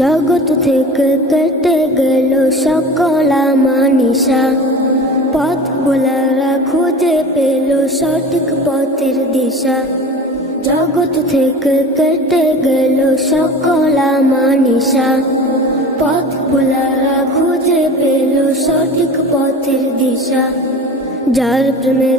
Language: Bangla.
থেকে কেটে গেল সকল মানিসা। পথ ভোলারা খুঁজে পেল সঠিক পথের দিশা। জগৎ থেকে কেটে গেল সকল মানিসা। পথ ভোলারা খুঁজে পেল সঠিক পথের দিশা। যার প্রেমে